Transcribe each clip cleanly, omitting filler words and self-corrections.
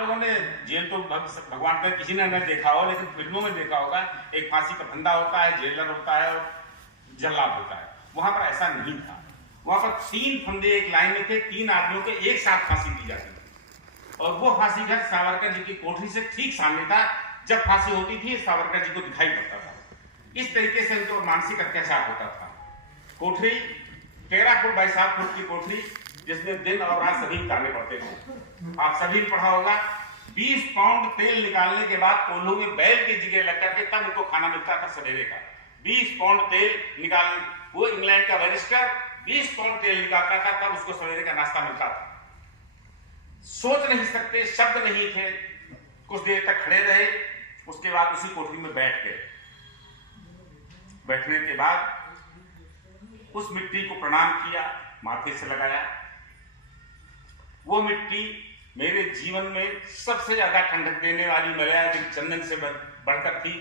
लोगों ने जेल तो भगवान का किसी ने न देखा हो, लेकिन फिल्मों में देखा होगा, एक फांसी का फंदा होता है, जेलर होता है और जल्लाद होता है। वहां पर ऐसा नहीं था। वहां पर 3 फंदे एक लाइन में थे, 3 आदमियों को एक साथ फांसी दी जाती थी और वो फांसी घर सावरकर जी की कोठरी से ठीक सामने था। जब फांसी होती थी सावरकर जी को दिखाई पड़ता था। इस तरीके से उनको मानसिक अत्याचार होता था। कोठरी 13 फुट बाई 7 फुट की कोठरी, जिसमें दिन और रात सभी उतारने पड़ते थे। आप सभी ने पढ़ा होगा। 20 पाउंड तेल निकालने के बाद कोल्हू में बैल की जगह लग करके तब उनको खाना मिलता था सवेरे का। 20 पाउंड तेल निकाल, वो इंग्लैंड का बैरिस्टर 20 पाउंड तेल निकालता था, तब उसको सवेरे का नाश्ता मिलता था। सोच नहीं सकते, शब्द नहीं थे। कुछ देर तक खड़े रहे, उसके बाद उसी कोठरी में बैठ गए। बैठने के बाद उस मिट्टी को प्रणाम किया, माथे से लगाया। वो मिट्टी मेरे जीवन में सबसे ज्यादा ठंडक देने वाली मलयालम चंदन से बढ़कर थी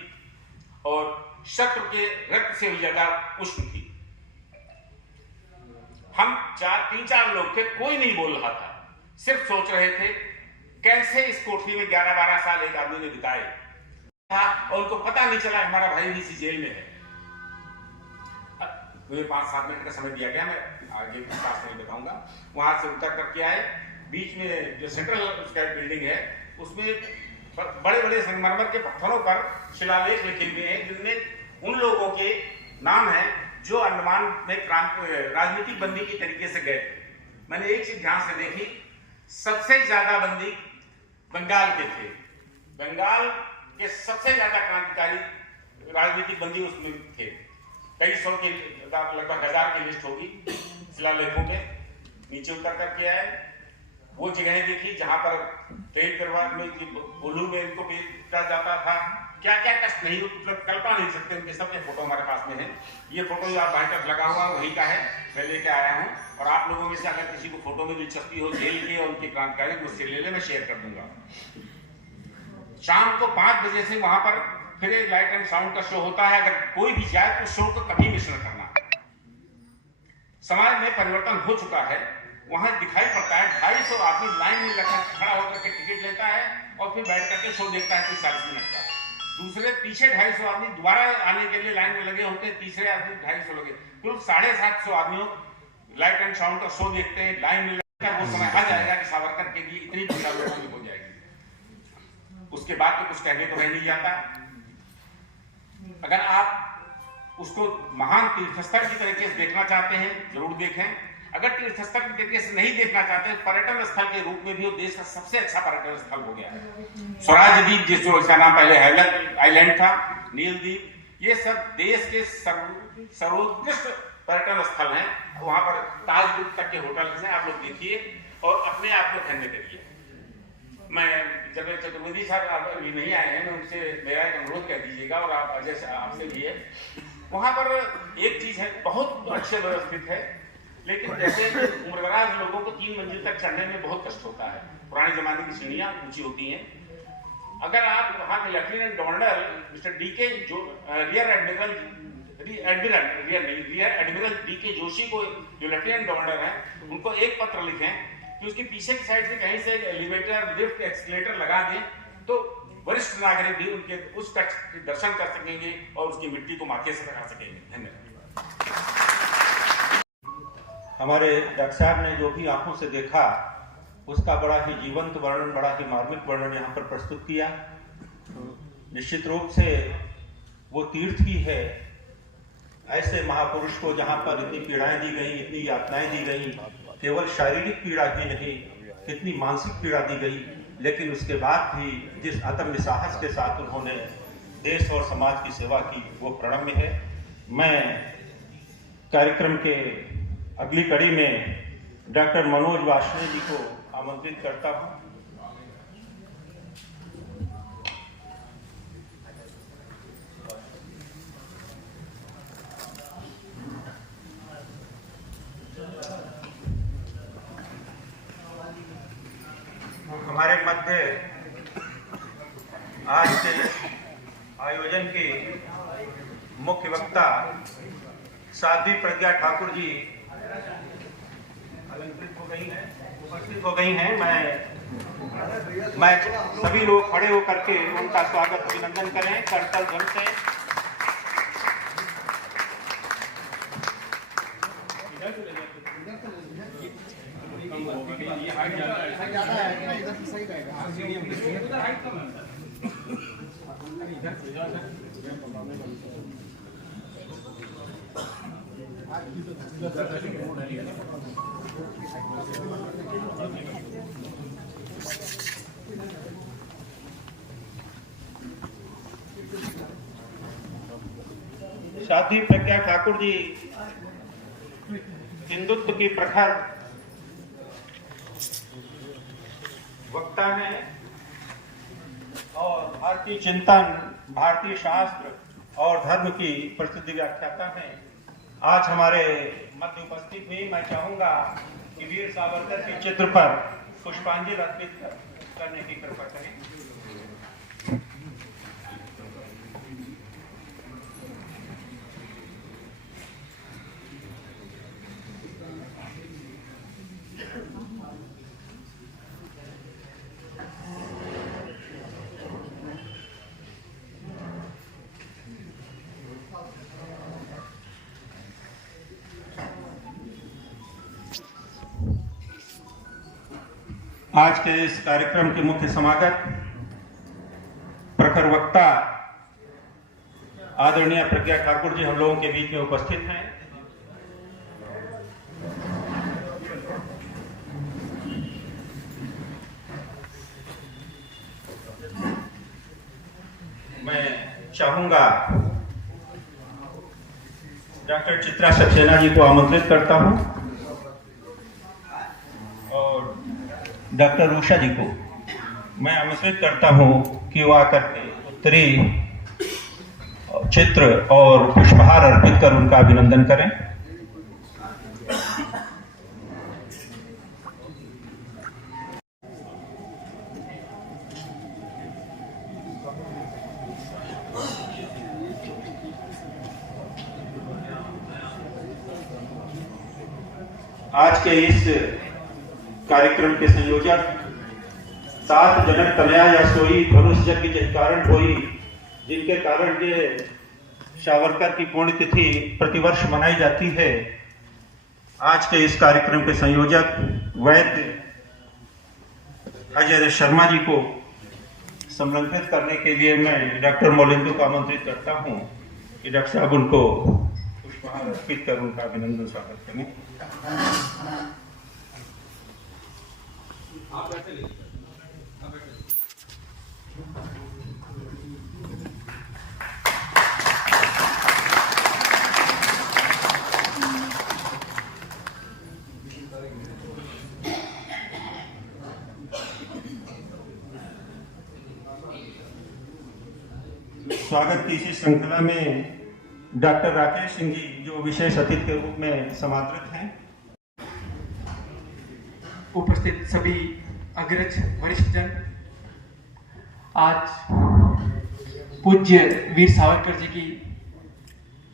और शत्रु के रक्त से भी ज्यादा उष्ण थी। हम 3-4 लोग थे, कोई नहीं बोल रहा था, सिर्फ सोच रहे थे कैसे इस कोठरी में 11-12 साल एक आदमी ने बिताए और उनको पता नहीं चला हमारा भाई भी इसी जेल में है। मुझे 5-7 मिनट का समय दिया गया, मैं आगे विस्तार से बताऊंगा। वहां से उतर करके आए, बीच में जो सेंट्रल उसका बिल्डिंग है, उसमें बड़े बड़े संगमरमर के पत्थरों पर शिलालेख लिखे हुए हैं, जिनमें उन लोगों के नाम है जो अंडमान में राजनीतिक बंदी के तरीके से गए थे। मैंने एक चीज ध्यान से देखी, सबसे ज्यादा बंदी बंगाल के थे। बंगाल के सबसे ज्यादा क्रांतिकारी राजनीतिक बंदी उसमें थे। कई सौ के लगभग 1000 की लिस्ट होगी शिलालेखों में। नीचे उतर करके आए, वो जगह देखी जहां पर ट्रेन करवाने में कोल्हू में इनको भेजा जाता था। क्या क्या कष्ट नहीं, मतलब कल्पना नहीं सकते। उनके सबके फोटो हमारे पास में है। ये फोटो जो आप बाहर तक लगा हुआ वही का है, मैं लेके आया हूँ। और आप लोगों में से अगर किसी को फोटो में दिलचस्पी हो जेल के और उनके क्रांतिकारी, मुझसे ले ले, मैं शेयर कर दूंगा। शाम को 5 बजे से वहां पर फिर एक लाइट एंड साउंड का शो होता है। अगर कोई भी जाए तो शो को कभी मिस न करना। समाज में परिवर्तन हो चुका है। वहां दिखाई पड़ता है 250 आदमी लाइन में लगकर खड़ा होकर के टिकट लेता है और फिर बैठ करके शो देखता है 30-40 मिनट का। दूसरे पीछे 250 आदमी दोबारा आने के लिए लाइन में लगे होते हैं। तीसरे आदमी 250 लगे, कुल 750 आदमियों लाइट एंड साउंड का शो देखते हैं, लाइन में लगकर। वो समय आ जाएगा कि सावरकर के लिए इतनी भीड़ लोगों की हो जाएगी। उसके बाद तो कुछ कहने को रह नहीं जाता। अगर आप उसको महान तीर्थस्थल की तरीके से देखना चाहते हैं, जरूर देखें। अगर तीर्थस्थल की तरीके से नहीं देखना चाहते, पर्यटन स्थल के रूप में भी वो देश का सबसे अच्छा पर्यटन स्थल हो गया है। स्वराज द्वीप, जिसको इसका नाम पहले हेलन आइलैंड था, नील द्वीप, ये सब देश के सर्वोत्कृष्ट पर्यटन स्थल हैं। वहां पर ताज ग्रुप तक के होटल हैं, आप लोग देखिए और अपने आप को धन्य करिए। मैं जब चतुर्वेदी साहब अभी नहीं आए हैं, मैं उनसे मेरा एक अनुरोध कह दीजिएगा और आप अजय आपसे भी है। वहां पर एक चीज है, बहुत अच्छे व्यवस्थित है, लेकिन जैसे उम्रदराज लोगों को 3 मंजिल तक चढ़ने में बहुत कष्ट होता है। पुराने जमाने की सीढ़ियां ऊंची होती हैं। अगर आप वहां के लेफ्टिनेंट गवर्नर मिस्टर डीके जो रियर एडमिरल डीके जोशी को, जो लेफ्टिनेंट गवर्नर हैं, उनको एक पत्र लिखें कि उसके पीछे की साइड से कहीं से एलिवेटर, लिफ्ट, एक्सकेलेटर लगा दें, तो वरिष्ठ नागरिक भी उनके उस कक्ष के दर्शन कर सकेंगे और उसकी मिट्टी को माथे से लगा सकेंगे। धन्यवाद। हमारे डॉक्टर साहब ने जो भी आंखों से देखा, उसका बड़ा ही जीवंत वर्णन, बड़ा ही मार्मिक वर्णन यहाँ पर प्रस्तुत किया। निश्चित रूप से वो तीर्थ ही है ऐसे महापुरुष को जहाँ पर इतनी पीड़ाएं दी गई, इतनी यातनाएं दी गई। केवल शारीरिक पीड़ा ही नहीं, कितनी मानसिक पीड़ा दी गई, लेकिन उसके बाद भी जिस आत्म साहस के साथ उन्होंने देश और समाज की सेवा की, वो प्रणम्य है। मैं कार्यक्रम के अगली कड़ी में डॉक्टर मनोज वार्ष्णेय जी को आमंत्रित करता हूँ। हमारे मध्य आज के आयोजन के मुख्य वक्ता साध्वी प्रज्ञा ठाकुर जी उपस्थित हो गई हैं। मैं मैं सभी लोग खड़े होकर के उनका स्वागत अभिनंदन करें करतल ध्वनि से। साध्वी प्रज्ञा ठाकुर जी हिंदुत्व की प्रखर वक्ता हैं और भारतीय चिंतन, भारतीय शास्त्र और धर्म की प्रसिद्ध व्याख्याता हैं। आज हमारे मध्य उपस्थित हुई। मैं चाहूंगा कि वीर सावरकर के चित्र पर पुष्पांजलि अर्पित करने की कृपा करें। आज के इस कार्यक्रम के मुख्य समागत प्रखर वक्ता आदरणीय प्रज्ञा ठाकुर जी हम लोगों के बीच में उपस्थित हैं। मैं चाहूंगा डॉक्टर चित्रा सक्सेना जी को आमंत्रित करता हूं और डॉक्टर उषा जी को मैं आमंत्रित करता हूं कि वो आकर के उत्तरी चित्र और पुष्पहार अर्पित कर उनका अभिनंदन करें। आज के इस कार्यक्रम के संयोजक 7 जनक तनया या सोई धनुष यज्ञ के कारण हुई, जिनके कारण ये सावरकर की पुण्यतिथि प्रतिवर्ष मनाई जाती है। आज के इस कार्यक्रम के संयोजक वैद्य अजय शर्मा जी को संबोधित करने के लिए मैं डॉक्टर मोलिंदु को आमंत्रित करता हूं कि डॉक्टर साहब उनको पुष्पहार अर्पित कर उनका अभिनंदन स्वागत करें। स्वागत की इसी श्रृंखला में डॉक्टर राकेश सिंह जी जो विशेष अतिथि के रूप में समादृत हैं। उपस्थित सभी अग्रज वरिष्ठ जन, आज पूज्य वीर सावरकर जी की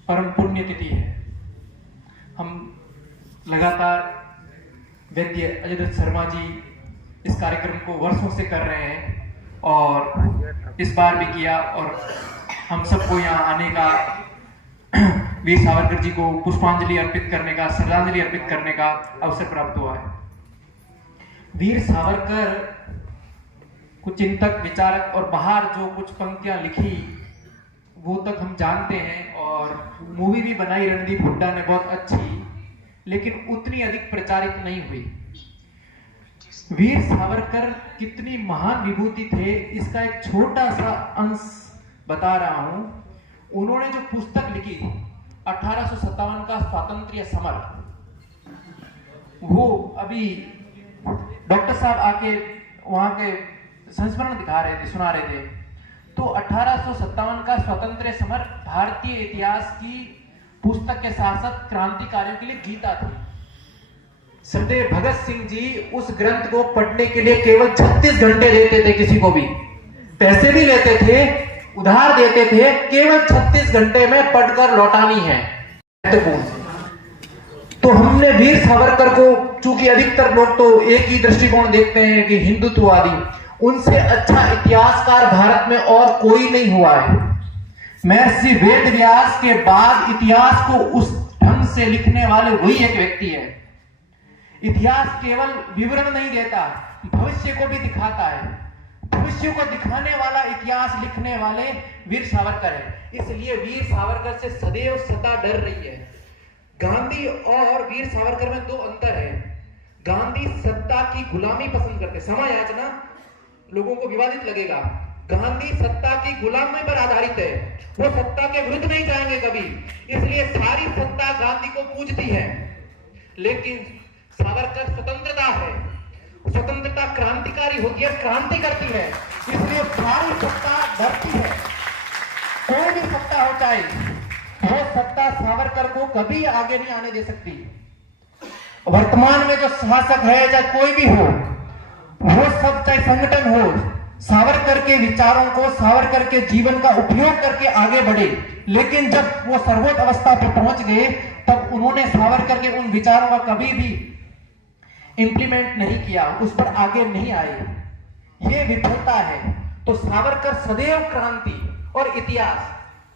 परम पुण्य तिथि है। हम लगातार वैद्य अजय दत्त शर्मा जी इस कार्यक्रम को वर्षों से कर रहे हैं और इस बार भी किया और हम सबको यहाँ आने का, वीर सावरकर जी को पुष्पांजलि अर्पित करने का, श्रद्धांजलि अर्पित करने का अवसर प्राप्त हुआ है। वीर सावरकर कुछ चिंतक, विचारक और बाहर जो कुछ पंक्तियां लिखी वो तक हम जानते हैं और मूवी भी बनाई रणदीप हुड्डा ने बहुत अच्छी, लेकिन उतनी अधिक प्रचारित नहीं हुई। वीर सावरकर कितनी महान विभूति थे इसका एक छोटा सा अंश बता रहा हूं। उन्होंने जो पुस्तक लिखी 1857 का स्वातंत्र्य समर, वो अभी डॉक्टर साहब आके वहां के संस्मरण दिखा रहे थे, सुना रहे थे। तो 1857 का स्वतंत्र समर भारतीय इतिहास की पुस्तक के साथ साथ क्रांतिकारियों के लिए गीता थी। सरदेव भगत सिंह जी उस ग्रंथ को पढ़ने के लिए केवल 36 घंटे देते थे, किसी को भी पैसे भी लेते थे, उधार देते थे, केवल 36 घंटे में पढ़कर लौटानी है। तो हमने वीर सावरकर को, चूंकि अधिकतर लोग तो एक ही दृष्टिकोण देखते हैं कि हिंदुत्ववादी, उनसे अच्छा इतिहासकार भारत में और कोई नहीं हुआ है। महर्षि वेद व्यास के बाद इतिहास को उस ढंग से लिखने वाले वही एक व्यक्ति है। इतिहास केवल विवरण नहीं देता, भविष्य को भी दिखाता है। भविष्य को दिखाने वाला इतिहास लिखने वाले वीर सावरकर है। इसलिए वीर सावरकर से सदैव सत्ता डर रही है। गांधी और वीर सावरकर में दो अंतर है। गांधी सत्ता की गुलामी पसंद करते, समय याचना लोगों को विवादित लगेगा। गांधी सत्ता की गुलामी पर आधारित है, वो सत्ता के विरुद्ध नहीं जाएंगे कभी, इसलिए सारी सत्ता गांधी को पूजती है। लेकिन सावरकर स्वतंत्रता है, स्वतंत्रता क्रांतिकारी होती है, क्रांति करती है, इसलिए सारी सत्ता डरती है। कोई भी सत्ता हो चाहे, वो सत्ता सावरकर को कभी आगे नहीं आने दे सकती। वर्तमान में जो शासक है, चाहे कोई भी हो, वो सब चाहे संगठन हो, सावरकर के विचारों को, सावरकर के जीवन का उपयोग करके आगे बढ़े। लेकिन जब वो सर्वोच्च अवस्था पर पहुंच गए, तब उन्होंने सावरकर के उन विचारों का कभी भी इंप्लीमेंट नहीं किया, उस पर आगे नहीं आए। ये विफलता है। तो सावरकर सदैव क्रांति और इतिहास,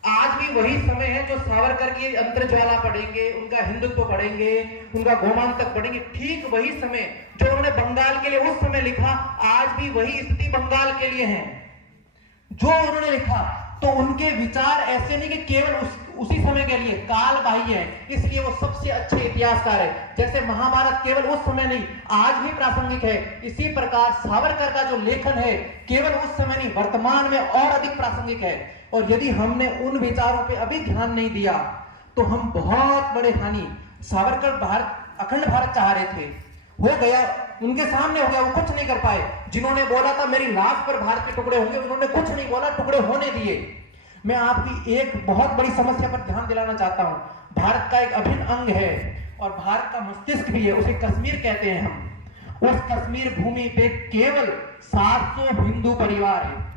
आज भी वही समय है जो सावरकर की अंतर्ज्वाला पढ़ेंगे, उनका हिंदुत्व पढ़ेंगे, उनका गोमांतक पढ़ेंगे, ठीक वही समय जो उन्होंने बंगाल के लिए उस समय लिखा, आज भी वही स्थिति बंगाल के लिए है। जो उन्होंने लिखा, तो उनके विचार ऐसे नहीं कि केवल उसी समय के लिए, काल बाह्य है, इसलिए वो सबसे अच्छे इतिहासकार है। जैसे महाभारत केवल उस समय नहीं, आज भी प्रासंगिक है, इसी प्रकार सावरकर का जो लेखन है केवल उस समय नहीं, वर्तमान में और अधिक प्रासंगिक है। और यदि हमने उन विचारों पे अभी ध्यान नहीं दिया तो हम बहुत बड़े हानि, सावरकर अखंड भारत चाह रहे थे, हो गया, उनके सामने हो गया, वो कुछ नहीं कर पाए। जिन्होंने बोला था मेरी लाश पर भारत के टुकड़े होंगे, उन्होंने कुछ नहीं बोला, टुकड़े होने दिए। मैं आपकी एक बहुत बड़ी समस्या पर ध्यान दिलाना चाहता हूं। भारत का एक अभिन्न अंग है और भारत का मस्तिष्क भी है, उसे कश्मीर कहते हैं हम। उस कश्मीर भूमि पे केवल 700 हिंदू परिवार है।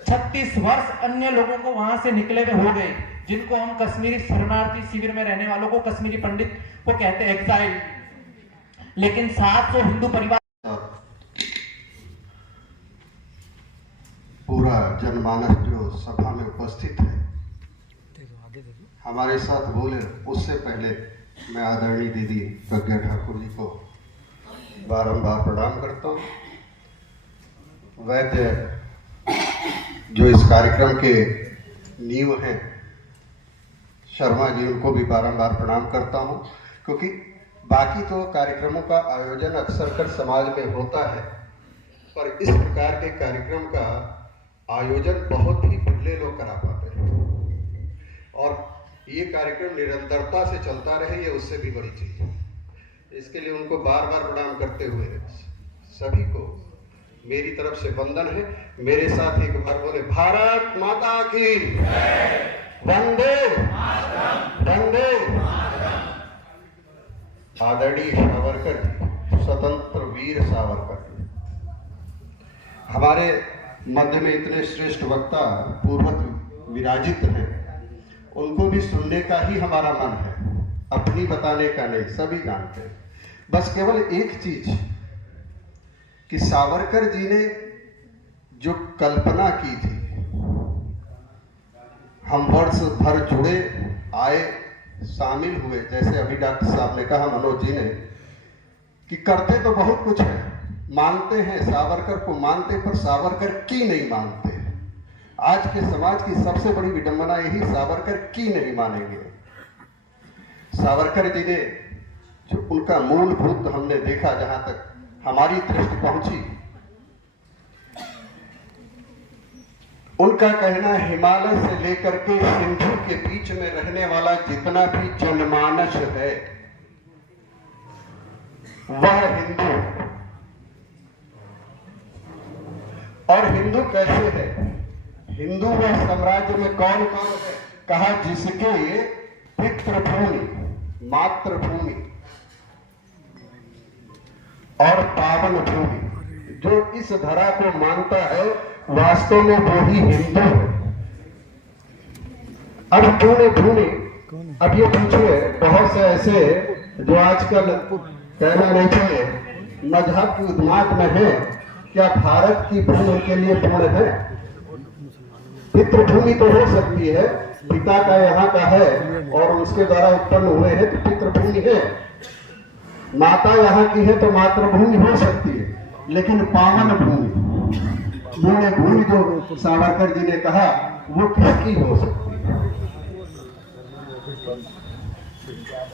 36 वर्ष अन्य लोगों को वहां से निकले हुए हो गए, जिनको हम कश्मीरी शरणार्थी शिविर में रहने वालों को, कश्मीरी पंडित को कहते हैं, एक्साइल। लेकिन 700 हिंदू परिवार, पूरा जनमानस जो सभा में उपस्थित है, हमारे साथ बोले उससे पहले मैं आदरणीय दीदी प्रज्ञा ठाकुर जी को बारंबार प्रणाम करता हूँ। वैद्य जो इस कार्यक्रम के नींव हैं, शर्मा जी, उनको भी बारंबार प्रणाम करता हूँ, क्योंकि बाकी तो कार्यक्रमों का आयोजन अक्सर कर समाज में होता है, पर इस प्रकार के कार्यक्रम का आयोजन बहुत ही बिरले लोग करा पाते हैं। और ये कार्यक्रम निरंतरता से चलता रहे, ये उससे भी बड़ी चीज है। इसके लिए उनको बार बार प्रणाम करते हुए सभी को मेरी तरफ से वंदन है। मेरे साथ एक बार बोले, भारत माता की वंदे वंदे। आदरणीय सावरकर जी, स्वतंत्र वीर सावरकर जी, हमारे मध्य में इतने श्रेष्ठ वक्ता पूर्वत विराजित हैं, उनको भी सुनने का ही हमारा मन है, अपनी बताने का नहीं, सभी जानते हैं। बस केवल एक चीज कि सावरकर जी ने जो कल्पना की थी, हम वर्ष भर जुड़े, आए, शामिल हुए, जैसे अभी डॉक्टर साहब ने कहा, मनोज जी ने, कि करते तो बहुत कुछ है, मानते हैं सावरकर को, मानते, पर सावरकर की नहीं मानते। आज के समाज की सबसे बड़ी विडंबना यही, सावरकर की नहीं मानेंगे। सावरकर जी ने जो उनका मूलभूत हमने देखा, जहां तक हमारी दृष्टि पहुंची, उनका कहना, हिमालय से लेकर के सिंधु के बीच में रहने वाला जितना भी जनमानस है वह हिंदू। और हिंदू कैसे है? हिंदू वह साम्राज्य में कौन कौन है? कहा, जिसके पितृभूमि, मातृभूमि और पावन भूमि, जो इस धरा को मानता है, वास्तव में वो ही हिंदू है। अब पुण्य भूमि, अब ये पूछिए, बहुत से ऐसे जो आजकल कहना नहीं चाहिए मजहब की उन्माद में है, क्या भारत की भूमि उनके लिए पूर्ण है? पितृभूमि तो हो सकती है, पिता का यहाँ का है और उसके द्वारा उत्पन्न हुए हैं तो पितृभूमि है। माता यहाँ की है तो मातृभूमि हो सकती है, लेकिन पावन भूमि, पुण्य भूमि जो सावरकर जी ने कहा, वो किसकी हो सकती है?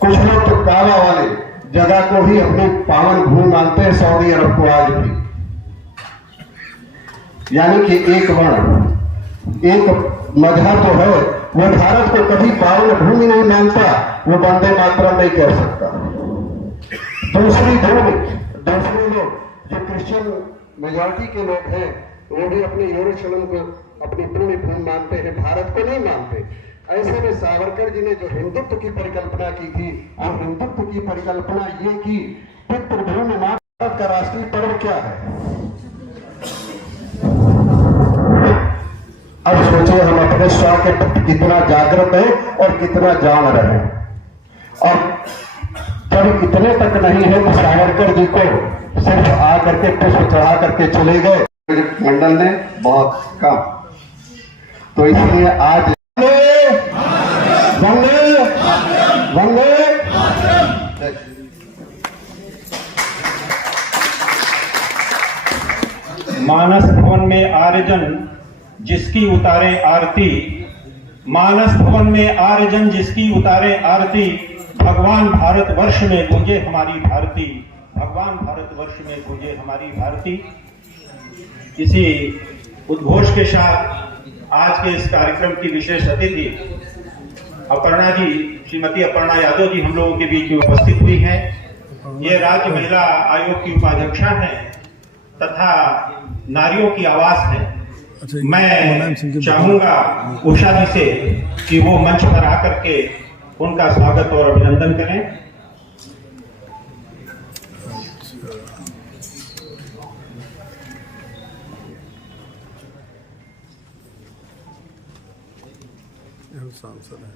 कुछ लोग तो काबा वाले जगह को ही अपनी पावन भूमि मानते हैं, सऊदी अरब को आज भी। यानी कि एक वर्ण, एक मजहब तो है, वो भारत को कभी पावन भूमि नहीं मानता, वो वंदे मातरम नहीं कह सकता। दूसरी भूमि, दूसरे लोग जो क्रिश्चियन मेजॉरिटी के लोग हैं, वो भी अपने यरूशलेम को अपनी पुण्य भूमि मानते हैं, भारत को नहीं मानते। ऐसे में सावरकर जी ने जो हिंदुत्व की परिकल्पना की थी, और हिंदुत्व की परिकल्पना ये की पितृभूमि। भारत का राष्ट्रीय पर्व क्या है? अब सोचिए हम अपने स्वास्थ्य के प्रति कितना जागृत है और कितना जान रहे हैं। और जब इतने तक नहीं है तो सावरकर जी को सिर्फ आकर के पुष्प चढ़ा करके चले गए मंडल ने बहुत कम। तो इसलिए आज वंदे वंदे मानस भवन में आर्यजन जिसकी उतारे आरती, मानस भवन में आर्यजन जिसकी उतारे आरती, भगवान भारतवर्ष में गूंजे हमारी भारती, भगवान भारतवर्ष में गूंजे हमारी भारती। इसी उद्घोष के साथ आज के इस कार्यक्रम की विशेष अतिथि अपर्णा जी, श्रीमती अपर्णा यादव जी हम लोगों के बीच में उपस्थित हुई हैं। ये राज्य महिला आयोग की उपाध्यक्षा हैं तथा नारियों की आवाज है। मैं चाहूंगा उषा जी से कि वो मंच पर आकर के उनका स्वागत और अभिनंदन करें। सांसद है।